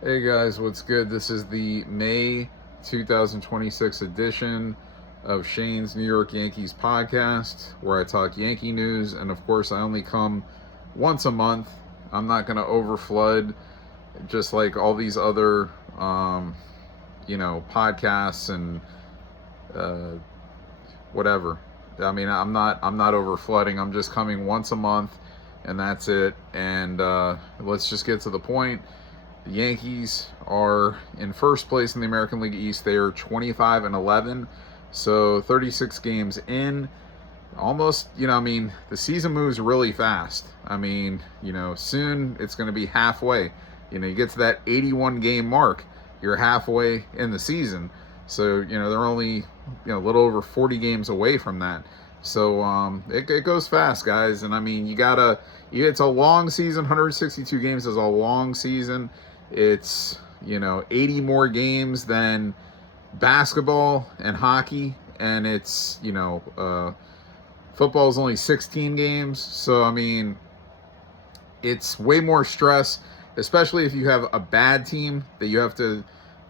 Hey guys, what's good? This is the May 2026 edition of Shane's New York Yankees podcast, where I talk Yankee news, and of course, I only come once a month. I'm not going to overflood just like all these other, podcasts and uh, whatever. I mean, I'm not overflooding. I'm just coming once a month, and that's it. And let's just get to the point. The Yankees are in first place in the American League East. They are 25-11, so 36 games in. Almost, the season moves really fast. Soon it's going to be halfway. You get to that 81 game mark, you're halfway in the season. So, they're only, a little over 40 games away from that. So it goes fast, guys. And it's a long season. 162 games is a long season. It's 80 more games than basketball and hockey, and it's football is only 16 games. So it's way more stress, especially if you have a bad team that you have to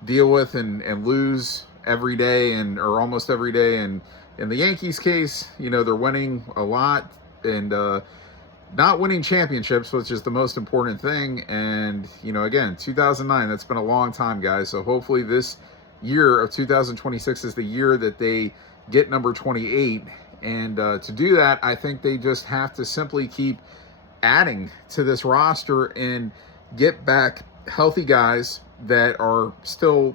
deal with and lose every day or almost every day. And in the Yankees case, they're winning a lot and not winning championships, which is the most important thing. And, again, 2009, that's been a long time, guys. So hopefully this year of 2026 is the year that they get number 28. And to do that, I think they just have to simply keep adding to this roster and get back healthy guys that are still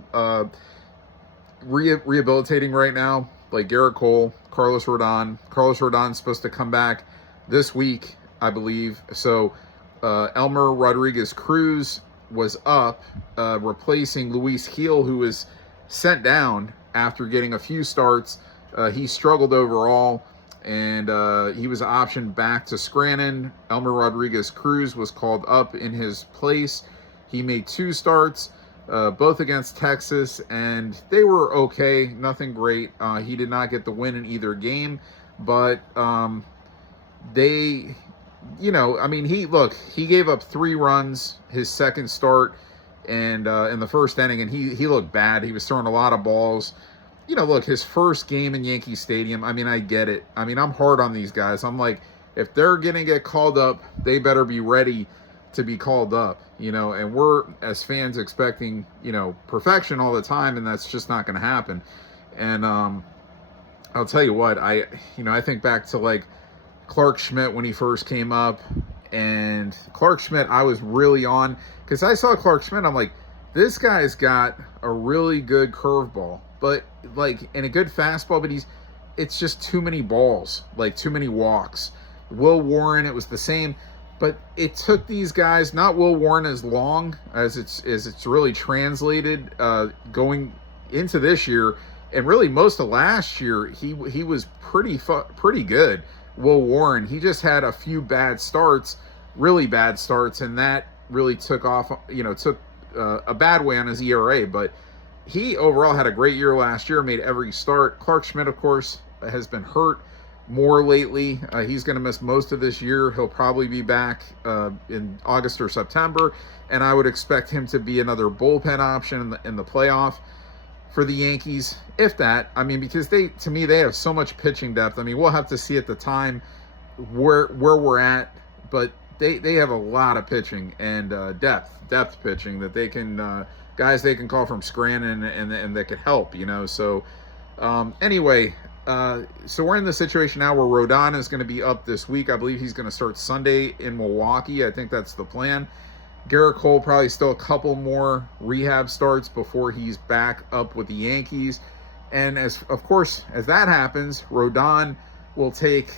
rehabilitating right now, like Garrett Cole, Carlos Rodon. Carlos Rodon's supposed to come back this week, I believe. So Elmer Rodriguez Cruz was up, replacing Luis Gil, who was sent down after getting a few starts. He struggled overall, and he was optioned back to Scranton. Elmer Rodriguez Cruz was called up in his place. He made 2 starts, both against Texas, and they were okay, nothing great. He did not get the win in either game, but he gave up 3 runs his second start and in the first inning, and he looked bad. He was throwing a lot of balls. His first game in Yankee Stadium, I get it. I'm hard on these guys. I'm like, if they're going to get called up, they better be ready to be called up, and we're, as fans, expecting, perfection all the time, and that's just not going to happen. And I'll tell you what, I think back to, like, Clark Schmidt when he first came up, and Clark Schmidt I was really on, because I saw Clark Schmidt, I'm like, this guy's got a really good curveball, but and a good fastball, but it's just too many balls, like too many walks. Will Warren, it was the same, but it took these guys, not Will Warren as long as it's really translated going into this year, and really most of last year he was pretty good. Will Warren, he just had a few bad starts, really bad starts, and that really took off, took a bad way on his ERA. But he overall had a great year last year, made every start. Clark Schmidt, of course, has been hurt more lately. He's going to miss most of this year. He'll probably be back in August or September, and I would expect him to be another bullpen option in the playoff for the Yankees, if that. Because they have so much pitching depth. We'll have to see at the time where we're at, but they have a lot of pitching and depth pitching that they can guys they can call from Scranton and that could help. So anyway, so we're in the situation now where Rodon is going to be up this week. I believe he's going to start Sunday in Milwaukee. I think that's the plan. Garrett Cole probably still a couple more rehab starts before he's back up with the Yankees. And as that happens, Rodon will take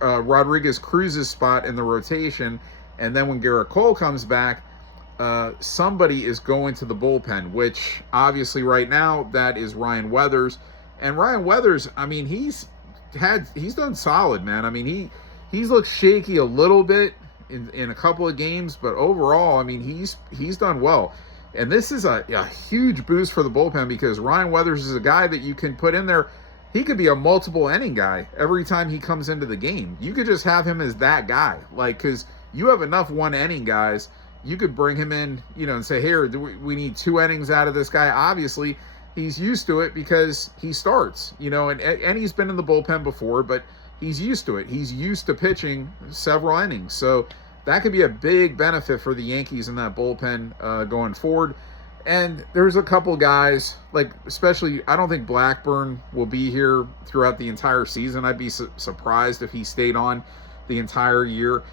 Rodriguez Cruz's spot in the rotation. And then when Garrett Cole comes back, somebody is going to the bullpen, which obviously right now that is Ryan Weathers. And Ryan Weathers, he's done solid, man. He's looked shaky a little bit in a couple of games, but overall, he's done well. And this is a huge boost for the bullpen, because Ryan Weathers is a guy that you can put in there. He could be a multiple inning guy every time he comes into the game. You could just have him as that guy, because you have enough one inning guys. you could bring him in, and say, here, we need 2 innings out of this guy. Obviously, he's used to it because he starts, and he's been in the bullpen before, but he's used to it. He's used to pitching several innings. So that could be a big benefit for the Yankees in that bullpen going forward. And there's a couple guys, like especially, I don't think Blackburn will be here throughout the entire season. I'd be surprised if he stayed on the entire year.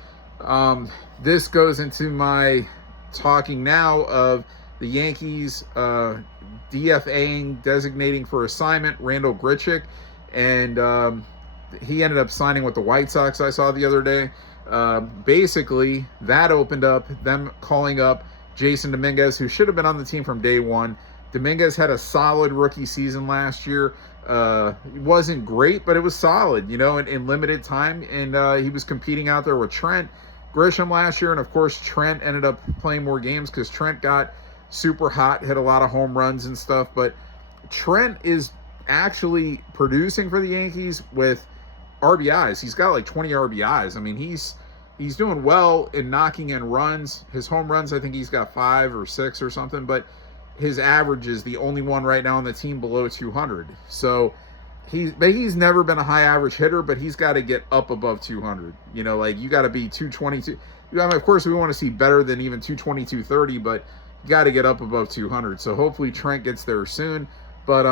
This goes into my talking now of the Yankees DFAing, designating for assignment, Randall Grichuk, and he ended up signing with the White Sox, I saw the other day. Basically, that opened up them calling up Jason Dominguez, who should have been on the team from day one. Dominguez had a solid rookie season last year. It wasn't great, but it was solid, in limited time. And he was competing out there with Trent Grisham last year. And, of course, Trent ended up playing more games because Trent got super hot, hit a lot of home runs and stuff. But Trent is actually producing for the Yankees with RBIs. He's got like 20 RBIs. I mean, he's doing well in knocking in runs. His home runs, I think he's got 5 or 6 or something, but his average is the only one right now on the team below 200. So he's never been a high average hitter, but he's got to get up above 200. Like you got to be 222. I mean, of course, we want to see better than even 220, 230, but you got to get up above 200. So hopefully Trent gets there soon. But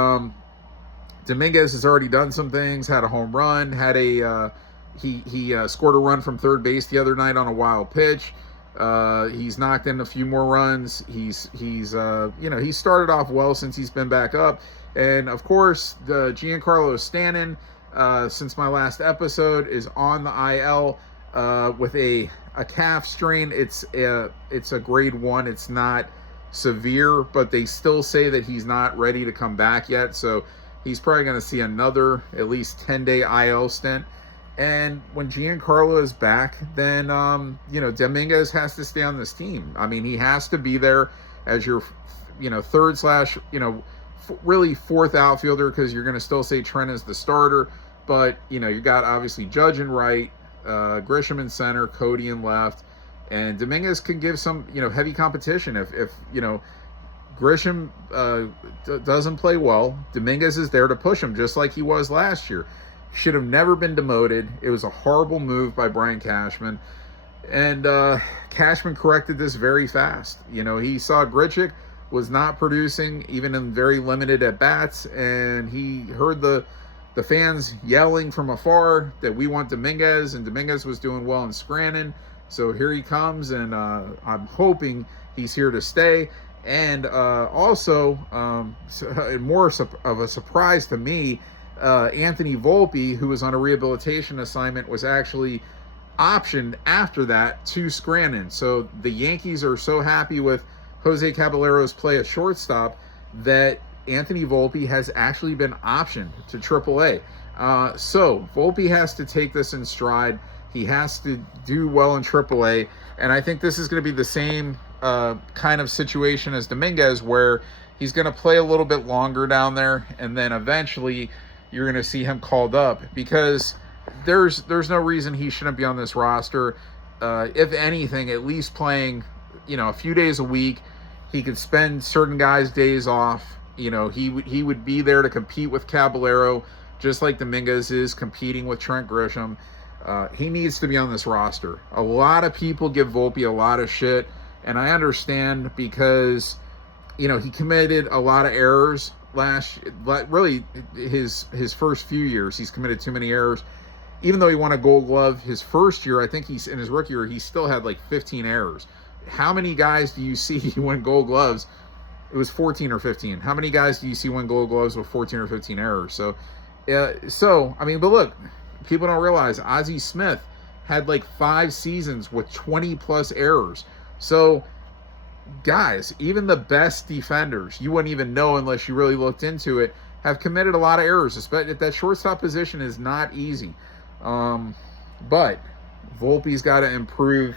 Dominguez has already done some things. Had a home run. Had a he scored a run from third base the other night on a wild pitch. He's knocked in a few more runs. He's started off well since he's been back up. And of course, the Giancarlo Stanton, since my last episode, is on the IL with a calf strain. It's a grade 1. It's not severe, but they still say that he's not ready to come back yet. So he's probably going to see another at least 10-day IL stint. And when Giancarlo is back, then, Dominguez has to stay on this team. I mean, he has to be there as your, third slash, really fourth outfielder, because you're going to still say Trent is the starter. But, you got obviously Judge in right, Grisham in center, Cody in left. And Dominguez can give some, heavy competition. If Grisham doesn't play well, Dominguez is there to push him, just like he was last year. Should have never been demoted. It was a horrible move by Brian Cashman. And Cashman corrected this very fast. He saw Grichuk was not producing, even in very limited at-bats, and he heard the fans yelling from afar that we want Dominguez, and Dominguez was doing well in Scranton. So here he comes, and I'm hoping he's here to stay. And also, more of a surprise to me, Anthony Volpe, who was on a rehabilitation assignment, was actually optioned after that to Scranton. So the Yankees are so happy with Jose Caballero's play at shortstop that Anthony Volpe has actually been optioned to AAA. So Volpe has to take this in stride. He has to do well in AAA. And I think this is going to be the same kind of situation as Dominguez, where he's going to play a little bit longer down there, and then eventually you're going to see him called up, because there's no reason he shouldn't be on this roster. If anything, at least playing, a few days a week. He could spend certain guys' days off. He would be there to compete with Caballero, just like Dominguez is competing with Trent Grisham. He needs to be on this roster. A lot of people give Volpe a lot of shit, and I understand, because, he committed a lot of errors really his first few years. He's committed too many errors. Even though he won a Gold Glove his first year, I think in his rookie year, he still had like 15 errors. How many guys do you see win Gold Gloves? It was 14 or 15. How many guys do you see win Gold Gloves with 14 or 15 errors? So, I mean, but look, people don't realize Ozzie Smith had like 5 seasons with 20 plus errors. So, guys, even the best defenders, you wouldn't even know unless you really looked into it, have committed a lot of errors. Especially that shortstop position is not easy. But Volpe's got to improve.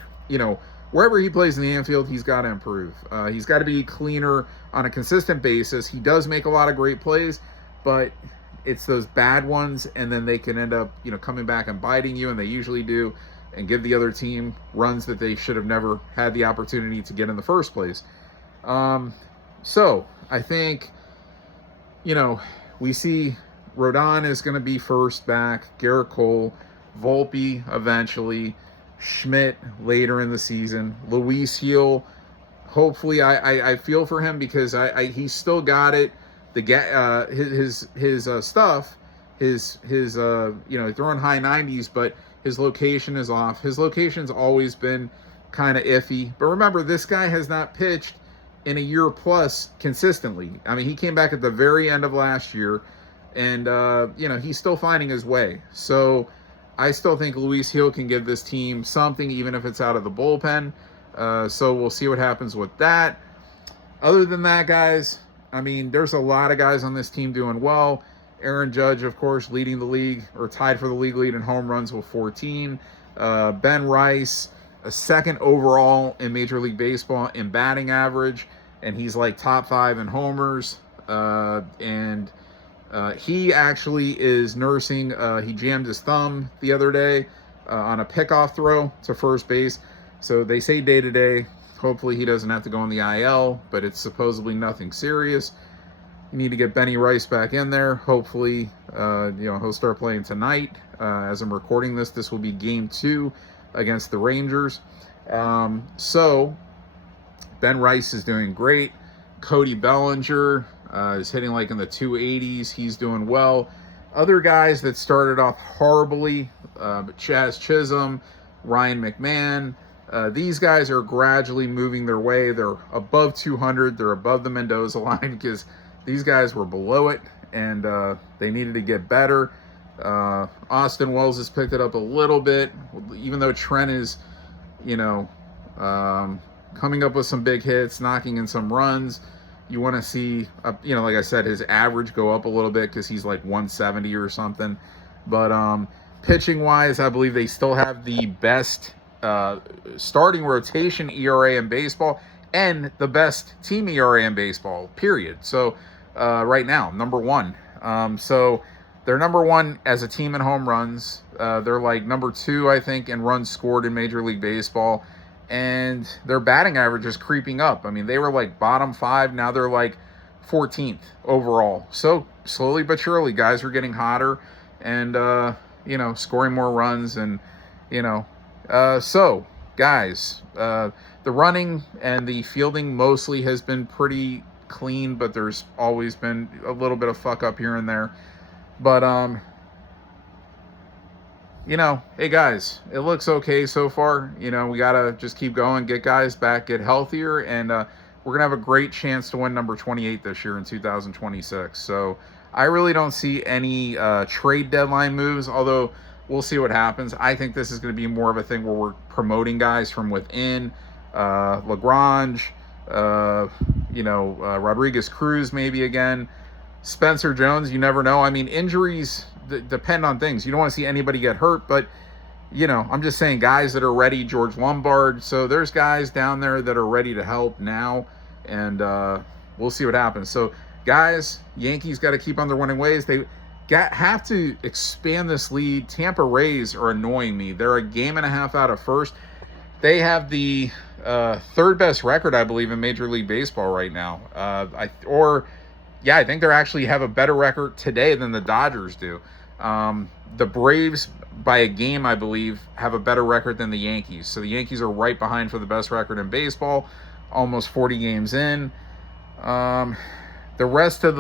Wherever he plays in the infield, he's got to improve. He's got to be cleaner on a consistent basis. He does make a lot of great plays, but it's those bad ones, and then they can end up, coming back and biting you, and they usually do. and give the other team runs that they should have never had the opportunity to get in the first place. So I think, we see Rodon is going to be first back, Garrett Cole, Volpe eventually, Schmidt later in the season, Luis Heel. Hopefully, I feel for him because he's still got it. His stuff, his throwing high 90s, but his location is off. His location's always been kind of iffy. But remember, this guy has not pitched in a year plus consistently. I mean, he came back at the very end of last year, and he's still finding his way. So I still think Luis Heel can give this team something, even if it's out of the bullpen. So we'll see what happens with that. Other than that, guys, I mean, there's a lot of guys on this team doing well. Aaron Judge, of course, leading the league, or tied for the league lead in home runs with 14. Ben Rice, a second overall in Major League Baseball in batting average, and he's like top 5 in homers. He actually is nursing. He jammed his thumb the other day on a pickoff throw to first base. So they say day-to-day. Hopefully he doesn't have to go on the IL, but it's supposedly nothing serious. You need to get Benny Rice back in there. Hopefully, he'll start playing tonight. As I'm recording this will be game 2 against the Rangers. So Ben Rice is doing great. Cody Bellinger is hitting like in the 280s. He's doing well. Other guys that started off horribly, Chaz Chisholm, Ryan McMahon, these guys are gradually moving their way. They're above 200. They're above the Mendoza line because these guys were below it, and they needed to get better. Austin Wells has picked it up a little bit, even though Trent is, coming up with some big hits, knocking in some runs. You want to see, like I said, his average go up a little bit because he's like 170 or something. But pitching-wise, I believe they still have the best starting rotation ERA in baseball and the best team ERA in baseball, period. So right now, number 1. So they're number 1 as a team in home runs. They're like number 2, I think, in runs scored in Major League Baseball. And their batting average is creeping up. I mean, they were like bottom 5. Now they're like 14th overall. So slowly but surely, guys are getting hotter and, scoring more runs. And, so, guys, the running and the fielding mostly has been pretty clean, but there's always been a little bit of fuck up here and there. But, hey guys, it looks okay so far. We got to just keep going, get guys back, get healthier, and we're going to have a great chance to win number 28 this year in 2026. So I really don't see any trade deadline moves, although we'll see what happens. I think this is going to be more of a thing where we're promoting guys from within. Lagrange, Rodriguez Cruz maybe again. Spencer Jones, you never know. I mean, injuries depend on things. You don't want to see anybody get hurt, but, I'm just saying guys that are ready, George Lombard. So there's guys down there that are ready to help now, and we'll see what happens. So, guys, Yankees got to keep on their winning ways. They have to expand this lead. Tampa Rays are annoying me. They're a game and a half out of first. They have the third best record, I believe, in Major League Baseball right now. I think they actually have a better record today than the Dodgers do. The Braves, by a game, I believe, have a better record than the Yankees. So the Yankees are right behind for the best record in baseball, almost 40 games in. The rest of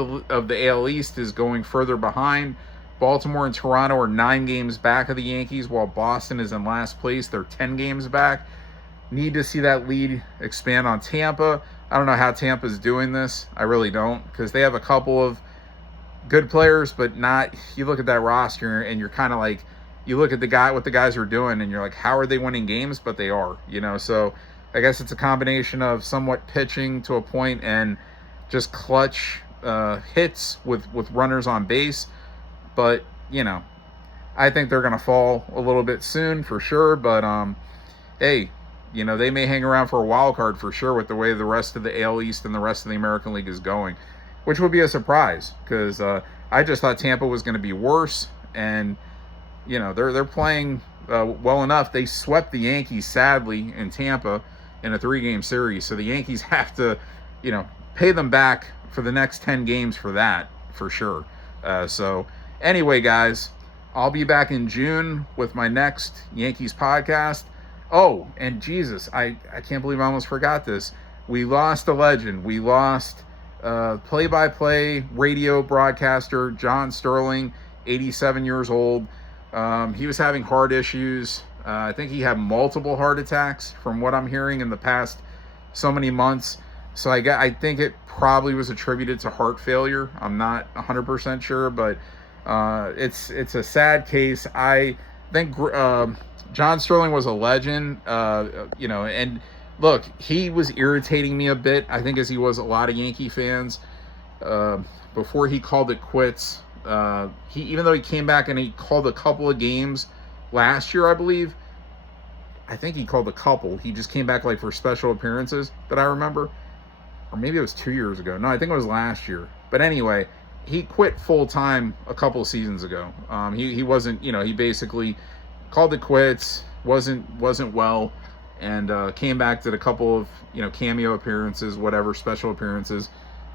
the AL East is going further behind. Baltimore and Toronto are 9 games back of the Yankees, while Boston is in last place. They're 10 games back. Need to see that lead expand on Tampa. I don't know how Tampa's doing this. I really don't, because they have a couple of good players, but not. You look at that roster and you're kind of like, you look at what the guys are doing, and you're like, how are they winning games? But they are, So I guess it's a combination of somewhat pitching to a point and just clutch hits with runners on base. But I think they're gonna fall a little bit soon for sure. But hey. They may hang around for a wild card for sure with the way the rest of the AL East and the rest of the American League is going, which would be a surprise because I just thought Tampa was going to be worse. And, they're playing well enough. They swept the Yankees, sadly, in Tampa in a 3-game series. So the Yankees have to, pay them back for the next 10 games for that, for sure. So anyway, guys, I'll be back in June with my next Yankees podcast. Oh, and Jesus, I can't believe I almost forgot this. We lost a legend. We lost play-by-play radio broadcaster John Sterling, 87 years old. He was having heart issues. I think he had multiple heart attacks from what I'm hearing in the past so many months. So I think it probably was attributed to heart failure. I'm not 100% sure, but it's a sad case. I think John Sterling was a legend, and look, he was irritating me a bit, I think, as he was a lot of Yankee fans. Before he called it quits, even though he came back and he called a couple of games last year, I believe. I think he called a couple. He just came back like for special appearances that I remember. Or maybe it was 2 years ago. No, I think it was last year. But anyway, he quit full time a couple of seasons ago. He wasn't, he basically called it quits, wasn't well, and came back, did a couple of, cameo appearances, whatever, special appearances.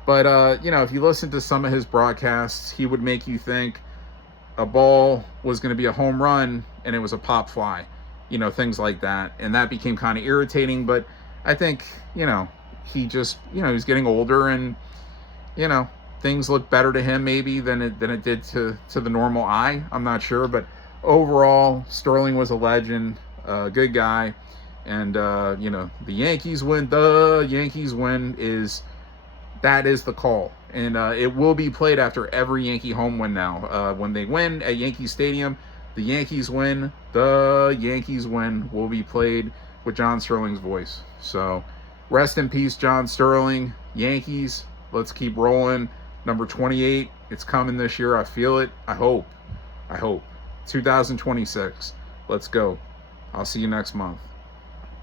But, if you listen to some of his broadcasts, he would make you think a ball was going to be a home run and it was a pop fly, things like that. And that became kind of irritating. But I think, he just, he's getting older, and, things look better to him maybe than it did to the normal eye. I'm not sure. But overall, Sterling was a legend, good guy. And, the Yankees win. The Yankees win that is the call. And it will be played after every Yankee home win now. When they win at Yankee Stadium, the Yankees win. The Yankees win will be played with John Sterling's voice. So rest in peace, John Sterling. Yankees, let's keep rolling. Number 28, it's coming this year. I feel it. I hope. 2026. Let's go. I'll see you next month.